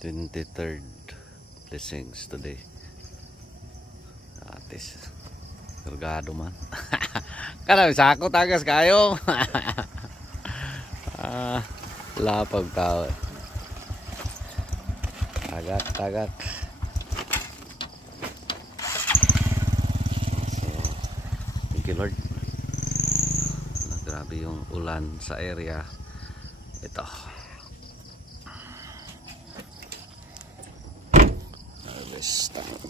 23rd blessings today. Atis kargado man. Kanang sako tagas kayo. Lapag tao. Tagak. So, thank you Lord. Grabe yung ulan sa area. Ito. Harvest time.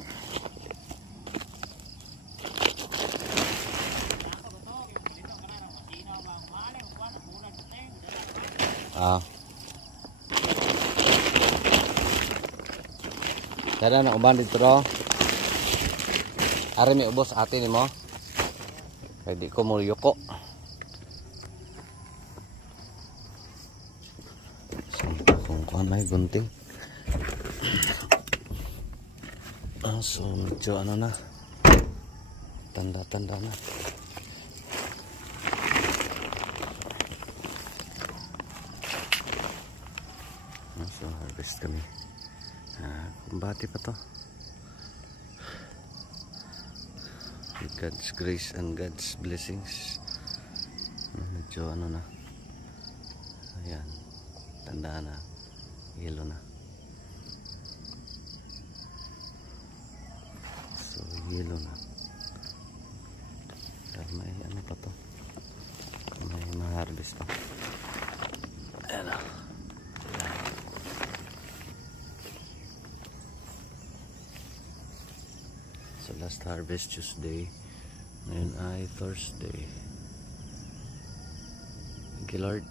Kada na uban dito ro. Are mi ubos ate nimo. Kay di ko mo yuko. Kung kuan may gunting. So medyo ano na. Tanda-tanda na. So harvest kami. Kumbati pa to. With God's grace and God's blessings. Medyo ano na. Ayan. Tanda na. Yelo na. So yelo na. May ano pa to. May ma-harvest pa. Ayan na. So last harvest Tuesday. Ngayon ay Thursday. Thank you Lord.